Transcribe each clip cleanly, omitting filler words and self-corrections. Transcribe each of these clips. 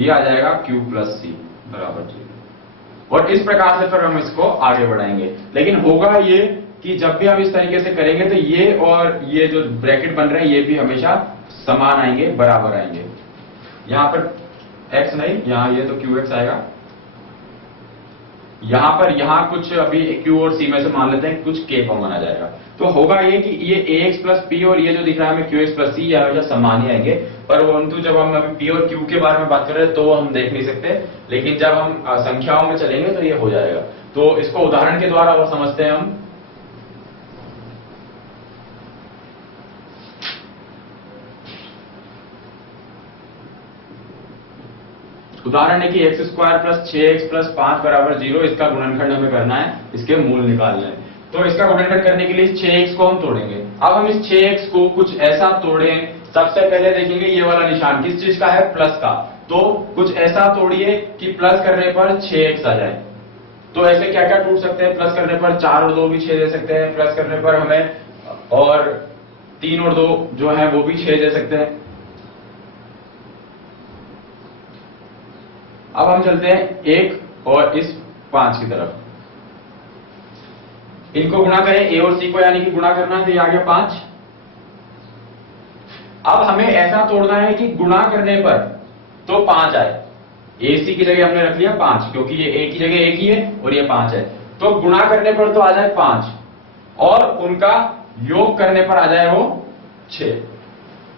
ये आ जाएगा q plus सी बराबर 0। और इस प्रकार से फिर हम इसको आगे बढ़ाएंगे। लेकिन होगा ये कि जब भी हम इस तरीके से करेंगे तो ये और ये जो ब्रैकेट बन रहे हैं ये भी हमेशा समान आएंगे, बराबर आएंगे। यहां पर x नहीं, यहां ये तो qx आएगा। यहां पर यहां कुछ अभी q और c में से मान लेते हैं कुछ k कॉमन आ जाएगा। तो होगा ये कि ये ax प्लस p और ये जो दिख रहा है हमें qx प्लस c ये हमेशा समान ही आएंगे। परंतु जब हम अभी p और q के बारे में बात कर रहे हैं तो हम देख नहीं सकते, लेकिन जब हम संख्याओं में चलेंगे तो ये हो जाएगा। तो इसको उदाहरण के द्वारा और समझते हैं हम। उदाहरण है कि x square plus 6x plus 5 बराबर 0, इसका गुणनखंड हमें करना है, इसके मूल निकालने हैं। तो इसका गुणनखंड करने के लिए 6x को हम तोड़ेंगे। अब हम इस 6x को कुछ ऐसा तोड़ें, सबसे पहले देखेंगे ये वाला निशान किस चीज का है, प्लस का। तो कुछ ऐसा तोड़िए कि प्लस करने पर 6x आ जाए। तो ऐसे क्या क्या टूट सकते हैं, प्लस करने पर 4 और 2 भी 6 दे सकते हैं, प्लस करने पर हमें और 3 और 2 जो है वो भी 6 दे सकते हैं। अब हम चलते हैं 1 और इस 5 की तरफ, इनको गुणा करें a और c को, यानी कि गुणा करना है तो ये आ गया 5। अब हमें ऐसा तोड़ना है कि गुणा करने पर तो 5 आए। a c की जगह हमने रख लिया 5 क्योंकि ये a की जगह 1 ही है और ये 5 है। तो गुणा करने पर तो आ जाए 5 और उनका योग करने पर आ जाए वो 6।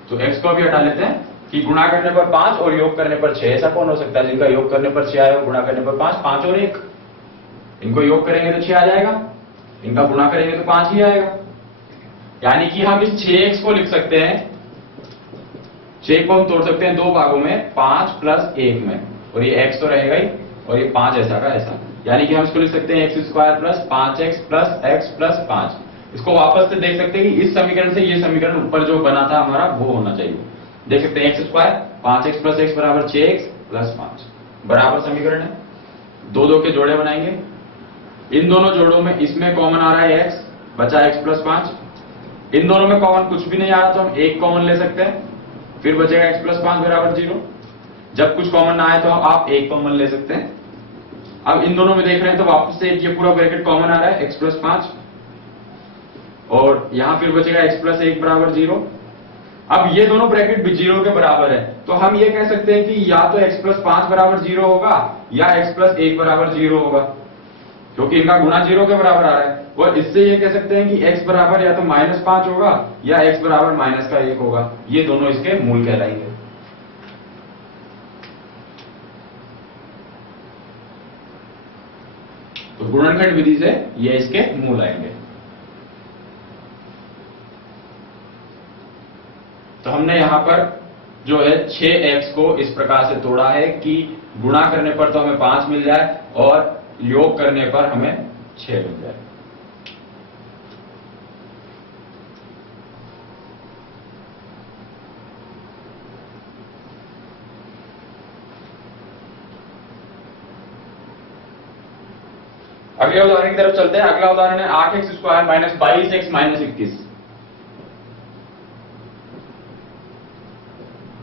तो x को भी हटा लेते हैं कि गुणा करने पर 5 और योग करने पर 6। ऐसा कौन हो सकता है जिनका योग करने पर 6 आए और गुणा करने पर 5? 5 और 1, इनको योग करेंगे तो 6 आ जाएगा, इनका गुणा करेंगे तो 5 ही आएगा। यानी कि हम इस 6x को लिख सकते हैं, 6 को हम तोड़ सकते हैं 2 भागों में, 5 प्लस 1 में, और ये x तो रहेगा ही और ये 5 ऐसा का ऐसा। यानी कि हम इसको लिख सकते हैं x square plus 5x plus x plus 5। इसको वापस से देख सकते हैं कि इस समीकरण से ये समीकरण ऊपर जो बना था हमारा वो होना चाहिए। देख सकते हैं x square 5x plus x बराबर 6x प्लस 5 बराबर समीकरण है। 2 2 के जोड़े बनाएंगे, इन दोनों जोड़ों में इसमें कॉमन आ रहा है x, बचा x प्लस 5। इन दोनों में कॉमन कुछ भी नहीं आ रहा तो हम 1 कॉमन ले सकते हैं, फिर बचेगा x प्लस 5 बराबर 0। जब कुछ कॉमन ना आए तो आप 1 कॉमन ले सकते हैं। अब इन दोनों में देख रहे हैं तो वापस से ये पूरा ब्रैकेट कॉमन आ रहा है, x प्लस 5, और यहां फिर बचेगा x प्लस 1 बराबर 0। अब ये दोनों ब्रैकेट भी 0 के बराबर है, तो हम ये कह सकते हैं कि या तो x प्लस 5 बराबर 0 होगा या x प्लस 1 बराबर 0 होगा, क्योंकि इनका गुणा 0 के बराबर आ रहा है। और इससे ये कह सकते हैं कि x बराबर या तो -5 होगा या x बराबर माइनस का 1 होगा। ये दोनों इसके मूल कहलाएंगे। तो गुणनखंड विधि से ये इसके मूल आएंगे। तो हमने यहां पर जो है 6x को इस प्रकार से तोड़ा है कि गुणा करने पर तो हमें 5 मिल जाए और योग करने पर हमें 6 मिल जाए। अगले उदाहरण की तरफ चलते हैं। अगला उदाहरण है 8x square minus 22x minus 21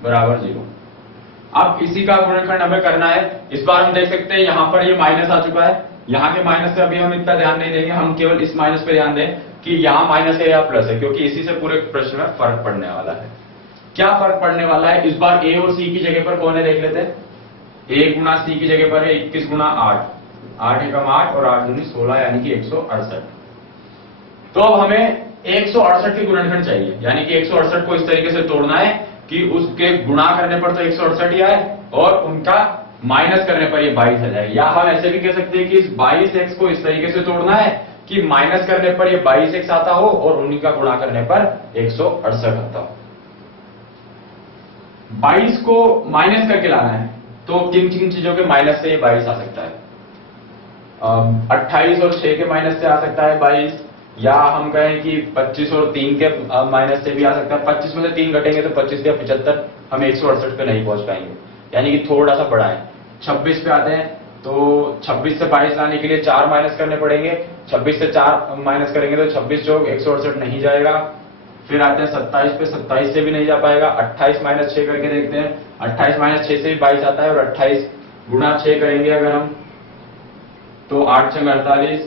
बराबर 0। अब इसी का गुणनखंड हमें करना है। इस बार हम देख सकते हैं यहां पर ये माइनस आ चुका है, यहां के माइनस से अभी हम इतना ध्यान नहीं देंगे, हम केवल इस माइनस पे ध्यान दें कि यहां माइनस है या प्लस है, क्योंकि इसी से पूरे प्रश्न में फर्क पड़ने वाला है। क्या फर्क पड़ने वाला है? इस बार a और c की जगह पर कौन है देख लेते हैं। a गुना c की जगह पर है 21 गुना 8, 8 एकम 8 और 8 दूनी 16 यानी कि 168। तो अब हमें 168 के गुणनखंड चाहिए, यानी कि 168 को इस तरीके से तोड़ना है कि उसके गुणा करने पर तो 168 ही आए और उनका माइनस करने पर ये 22 आ जाए। या हम ऐसे भी कह सकते हैं कि इस 22x को इस तरीके से तोड़ना है कि माइनस करने पर ये 22x आता हो और उन्हीं का गुणा करने पर 168 आता हो। 22 को माइनस करके लाना है तो किन किन चीजों के माइनस से ये 22 आ सकता है? 28 और 6 के माइनस से आ सकता है 22, या हम कहें कि 25 और 3 के माइनस से भी आ सकता है। 25 में से 3 घटेंगे तो 25 या 75, हम 168 पे नहीं पहुंच पाएंगे, यानी कि थोड़ा सा बड़ा है। 26 पे आते हैं तो 26 से 22 लाने के लिए 4 माइनस करने पड़ेंगे, 26 से 4 माइनस करेंगे तो 26 जो 168 नहीं जाएगा। फिर आते हैं 27 पे, 27 से भी नहीं जा पाएगा, 28 माइनस 6 करके देखते हैं, 28 माइनस 6 से भी 22 आता है, और 28 गुणा 6 करेंगे अगर हम, तो 8 6 48,